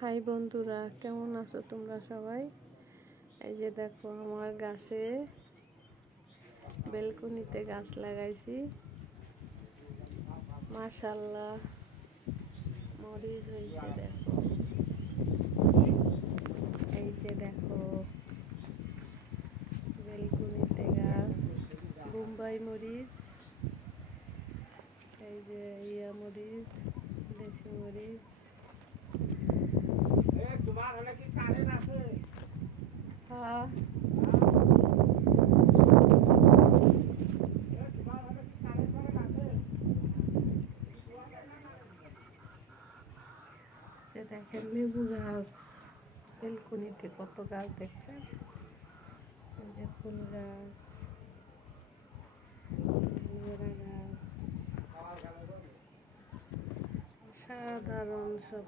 High বন্ধুরা, কেমন আছো তোমরা সবাই? এই যে দেখো আমার গাছে বেলকনিতে গাছ লাগাইছি। মাশাআল্লাহ মরিচ হয়েছে। দেখো এই যে দেখো বেলকনিতে গাছ, বোম্বাই মরিচ, এই যে ইয়া মরিচ, দেশি মরিচ। হ্যাঁ, যে দেখেন লেবু গাছ, বেলকনিতে কত গাছ দেখছেন। এই যে ফুল গাছ, অ্যালোভেরা গাছ, সাধারণ সব